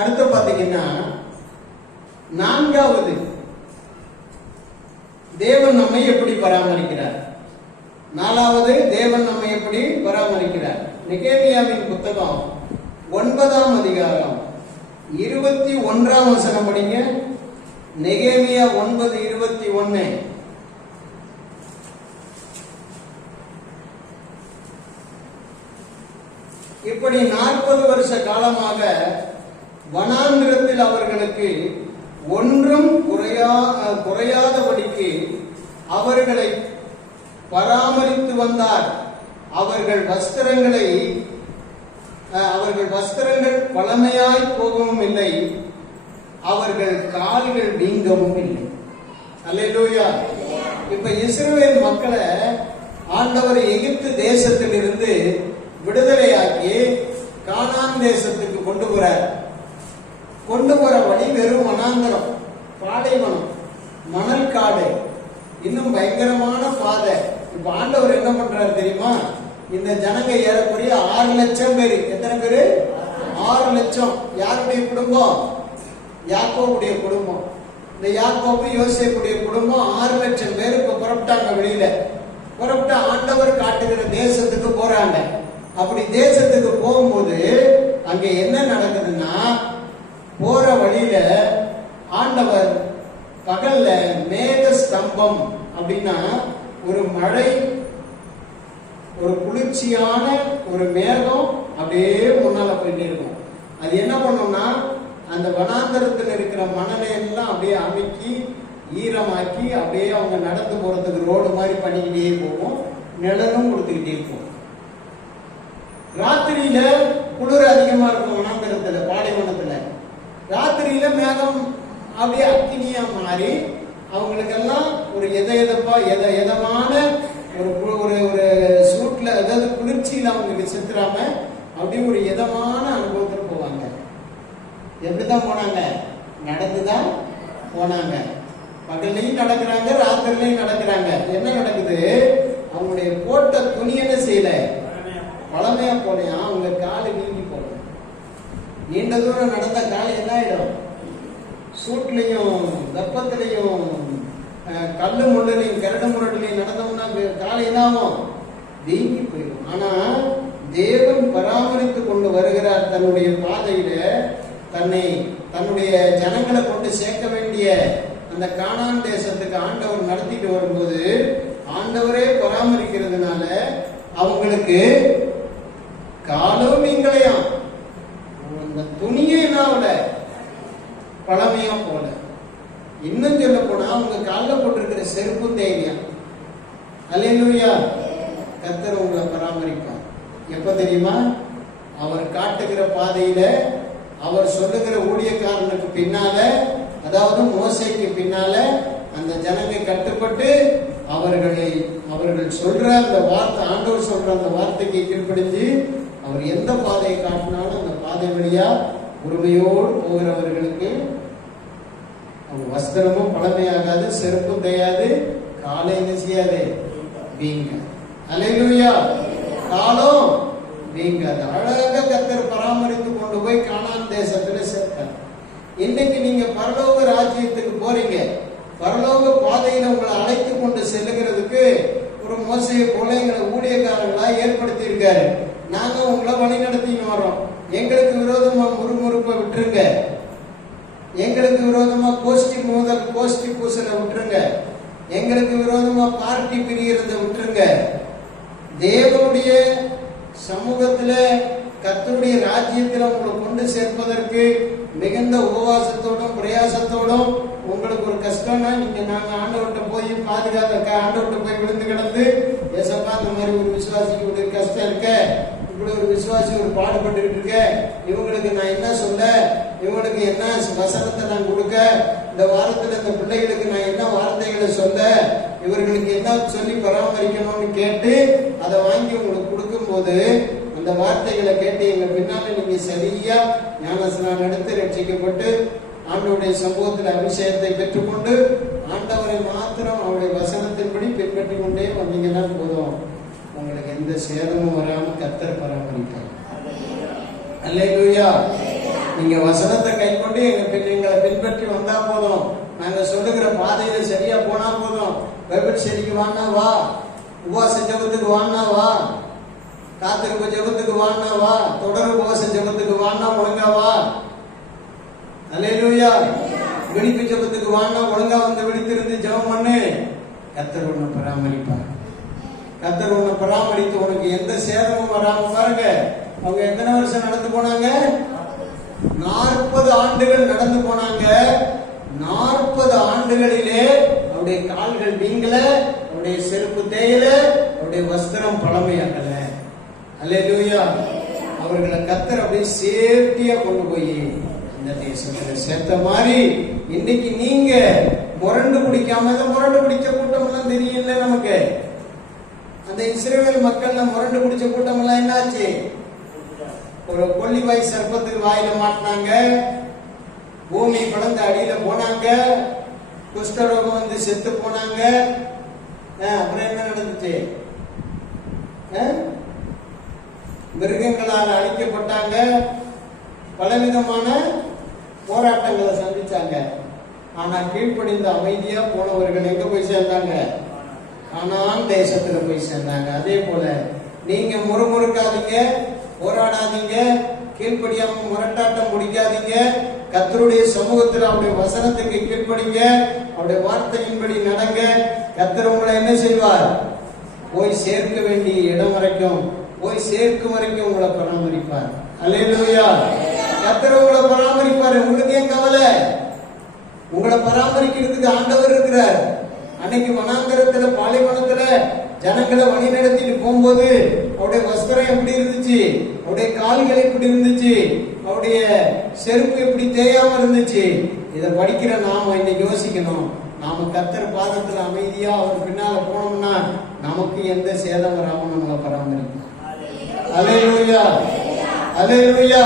அடுத்து பாத்தீங்கன்னா நான்காவது, தேவன் நம்மை எப்படி பராமரிக்கிறார். நாலாவது, தேவன் நம்மை எப்படி பராமரிக்கிறார். நெகேமியாவின் புத்தகம் 9ஆம் அதிகாரம் 21ஆம் வசனம் படிங்க. நெகேமியா 9:21. இப்படி 40 வருஷ காலமாக வனாந்திரத்தில் அவர்களுக்கு ஒன்றும் குறையாதபடிக்கு அவர்களை பராமரித்து வந்தார். அவர்கள் வஸ்திரங்கள் பழமையாய் போகவும் இல்லை, அவர்கள் கால்கள் வீங்கவும் இல்லை. அல்லேலூயா. இப்ப இஸ்ரவேல் மக்களை ஆண்டவர் எகிப்து தேசத்திலிருந்து விடுதலையாக்கி கானான் தேசத்துக்கு கொண்டு போற வழி வெறும் வனாந்தரம், பாலைவனம், மணல் காடு, இன்னும் பயங்கரமான பாதை. இப்ப ஆண்டவர் என்ன பண்றாரு தெரியுமா? இந்த ஜனங்க ஏறக்குறைய 6 லட்சம் பேர். எத்தனை பேரு? 6 லட்சம். யாருடைய குடும்பம்? யாக்கோபுடைய குடும்பம். இந்த யாக்கோபு யோசேப்புடைய குடும்பம் 6 லட்சம் பேர் இப்ப புறப்பட்டாங்க. வெளியில புறப்பட்டு ஆண்டவர் காட்டுகிற தேசத்துக்கு போறாங்க. அப்படி தேசத்துக்கு போகும்போது அங்க என்ன நடக்குதுன்னா, போற வழியில ஆண்டவர் பகல்ல மேக ஸ்தம்பம், அப்படின்னா ஒரு மழை, ஒரு குளிர்ச்சியான ஒரு மேகம் அப்படியே முன்னால போயிட்டே இருக்கும். அது என்ன பண்ணும்னா, அந்த வனாந்தரத்தில் இருக்கிற மணலை எல்லாம் அப்படியே அமுக்கி ஈரமாக்கி அப்படியே அவங்க நடந்து போறதுக்கு ரோடு மாதிரி பண்ணிக்கிட்டே போகும். நிழலும் கொடுத்துக்கிட்டே இருக்கும். ராத்திரியில குளிர் அதிகமா இருக்கும் வனாந்தரத்துல, பாலைவனத்துல. ராத்திரியில மேகம் அப்படியே அக்கினியா மாறி அவங்களுக்கெல்லாம் ஒரு எதமான ஒரு ஒரு சூட்ல, அதாவது குளிர்ச்சியில அவங்களுக்கு செத்துறாம அப்படியே ஒரு எதமான அனுபவத்துல போவாங்க. எப்படிதான் போனாங்க? நடந்துதான் போனாங்க. பகல்லையும் நடக்கிறாங்க, ராத்திரிலையும் நடக்கிறாங்க. என்ன நடக்குது? அவங்களுடைய போட்ட துணி என்ன செய்யல? பழமையா போலையா? அவங்க காலை வீங்கி போல. நீண்ட தூரம் நடந்த காலை என்ன ஆயிடும்? சூட்லையும் வெப்பத்திலையும் கல்லு முள்ளலையும் கரடு முரட்டுலையும் நடந்தோம்னா காலை என்னாகும்? வீங்கி போயிடும். ஆனா தேவன் பராமரித்து கொண்டு வருகிறார். தன்னுடைய பாதையில தன்னுடைய ஜனங்களை கொண்டு சேர்க்க வேண்டிய அந்த கானான் தேசத்துக்கு ஆண்டவர் நடத்திட்டு வரும்போது ஆண்டவரே பராமரிக்கிறதுனால அவங்களுக்கு காலும் வீங்கலையாம், அந்த துணியே என்ன பழமையா போல. இன்னும் சொல்ல போனா அவங்க காலில் போட்டிருக்கிற செருப்பு தேவையாம். அல்லேலூயா. கர்த்தர் உங்களை பராமரிப்பார். எப்ப தெரியுமா? அவர் காட்டுகிற பாதையில, அவர் சொல்லுகிற ஊழியக்காரனுக்கு பின்னால, அதாவது மோசேக்கு பின்னால அந்த ஜனங்க கட்டுப்பட்டு அவர்கள் சொல்ற அந்த வார்த்தை, ஆண்டவர் சொல்ற அந்த வார்த்தைக்கு கீழ்ப்படிஞ்சு அவர் எந்த பாதையை காட்டினாலும் அந்த பாதை வழியா உரிமையோடு போகிறவர்களுக்கு அவங்க வஸ்திரமும் பழமையாகாது, செருப்பும் தேயாது, காலை என்ன செய்யாது? வீங்க. அல்லேலூயா. காலம் வீங்காது. அழகாக கர்த்தர் பராமரித்து கொண்டு போய் கானான் தேசத்துல சேர்த்தார். இன்னைக்கு நீங்க பரலோக ராஜ்யத்துக்கு போறீங்க. பரலோக பாதையில உங்களை அழைத்து கொண்டு செல்லுகிறதுக்கு ஒரு மோசையை போல எங்களை ஊழியக்காரங்களா ஏற்படுத்தி இருக்காரு. நாங்க உங்களை வழி நடத்தின்னு வரோம். எங்களுக்கு விரோதமா முறுமுறுப்பை விட்டுருங்க. எங்களுக்கு விரோதமா கோஷ்டி பூசலை விட்டுருங்க. எங்களுக்கு விரோதமா பார்ட்டி பிரிகிறத விட்டுருங்க. தேவனுடைய சமூகத்துல, கர்த்தருடைய ராஜ்யத்துல உங்களை கொண்டு சேர்ப்பதற்கு மிகுந்த உபவாசத்தோடும் பிரயாசத்தோடும், உங்களுக்கு ஒரு கஷ்டம்னா நாங்க ஆண்டவர்கிட்ட போய் பாதுகாக்க, ஆண்டவர்கிட்ட போய் விழுந்து கிடந்து, ஏசப்பா இந்த மாதிரி ஒரு விசுவாசிக்கு ஒரு கஷ்டம் இருக்க, இப்படி ஒரு விசுவாசி ஒரு பாடுபட்டு இருக்க, இவங்களுக்கு நான் என்ன சொல்ல, இவங்களுக்கு என்ன வசனத்தை நான் கொடுக்க, இந்த வாரத்துல இந்த பிள்ளைகளுக்கு நான் என்ன வார்த்தைகளை சொல்ல, இவர்களுக்கு என்ன சொல்லி பராமரிக்கணும்னு கேட்டு அதை வாங்கி உங்களுக்கு கொடுக்கும் போது அந்த வார்த்தைகளை கேட்டு எங்க பின்னால நீங்க சரியா ஞானஸ்நானம் எடுத்து ரட்சிக்கப்பட்டு ஆண்டவருடைய சமூகத்தில் அபிஷேகத்தை பெற்றுக்கொண்டு ஆண்டவரை மாத்திரம் அவருடைய வசனத்தின்படி பின்பற்றி கொண்டே வந்தீங்கன்னா போதும், உங்களுக்கு எந்த சேதமும் வராமல் கர்த்தர் பராமரிப்பார். அல்லேலூயா. நீங்க வசனத்தை கை கொண்டு எங்களை பின்பற்றி வந்தா போதும். நாங்க சொல்லுகிற பாதையில சரியா போனா போதும். பைபிள் ஸ்டடிக்கு வானா வா, உபவாச ஜெபத்துக்கு வானா வா, காத்திருப்பு ஜெபத்துக்கு வானா வா, தொடர் உபவாச ஜெபத்துக்கு வானா ஒழுங்கா வா. அல்லேலூயா. விழிப்பு ஜெபத்துக்கு வானா ஒழுங்கா வந்து விழித்திருந்து ஜெபம் பண்ணு. கர்த்தர் உன்னை பராமரிப்பார். கர்த்தர் உன்னை பராமரித்து உனக்கு எந்த சேதமும் வராம பாருங்க. அவங்க எத்தனை வருஷம் நடந்து போனாங்க? 40 ஆண்டுகள் நடந்து போனாங்க. 40 ஆண்டுகளிலே அவருடைய கால்கள் நீங்கல, அவருடைய செருப்பு தேயல, அவருடைய வஸ்திரம் பழமையாகல. அல்லேலூயா. அவர்களை கர்த்தர் அப்படியே சேஃப்டியா கொண்டு போய் இந்த தேசத்துல சேர்த்த மாதிரி இன்னைக்கு நீங்க முரண்டு பிடிக்காம, முரண்டு பிடிச்ச கூட்டம் எல்லாம் தெரியல நமக்கு. அந்த இஸ்ரவேல் மக்கள் முரண்டு பிடிச்ச கூட்டம் எல்லாம் என்னாச்சு? ஒரு கொல்லிவாய் சர்ப்பத்துக்கு வாயில மாட்டினாங்க, பூமி பிளந்து அடியில போனாங்க, குஷ்டரோகம் வந்து செத்து போனாங்க. அப்புறம் என்ன நடந்துச்சு? மிருகங்களால் அழிக்கப்பட்டாங்க. பலவிதமான போராட்டங்களை சந்திச்சாங்க. ஆனா கீழ்ப்படிந்த அமைதியா போனவர்கள் எங்க போய் சேர்ந்தாங்க? கானான் தேசத்துல போய் சேர்ந்தாங்க. அதே போல நீங்க முறுமுறுக்காதீங்க, போராடாதீங்க, கீழ்ப்படியாம முரட்டாட்டம் முடிக்காதீங்க. கர்த்தருடைய சமூகத்தில் அவருடைய வசனத்துக்கு கீழ்ப்படிங்க, அவருடைய வார்த்தையின்படி நடங்க. கர்த்தர் உங்களை என்ன செய்வார்? போய் சேர்க்க வேண்டிய இடம் வரைக்கும், போய் சேர்க்கும் வரைக்கும் உங்களை பராமரிப்பார். அல்லேலூயா. கர்த்தர் உங்களை பராமரிப்பார். உங்களுக்கு ஏன் கவலை? உங்களை பராமரிக்கிறதுக்கு ஆண்டவர் இருக்கிறார். அன்னைக்கு வனாந்தரத்துல, பாலைவனத்துல ஜனங்களை வழி நடத்திட்டு போகும்போது அவருடைய வஸ்திரம் எப்படி இருந்துச்சு? அவருடைய கால்கள் எப்படி இருந்துச்சு? அவருடைய செருப்பு எப்படி தேயாம இருந்துச்சு? இதை படிக்கிற நாம இன்னைக்கு யோசிக்கணும். நாம கர்த்தர் பாதத்துல அமைதியா அவர் பின்னால போனோம்னா நமக்கு எந்த சேதம் வராம நம்மளை பராமரிக்கும். அல்லேலூயா. அல்லேலூயா.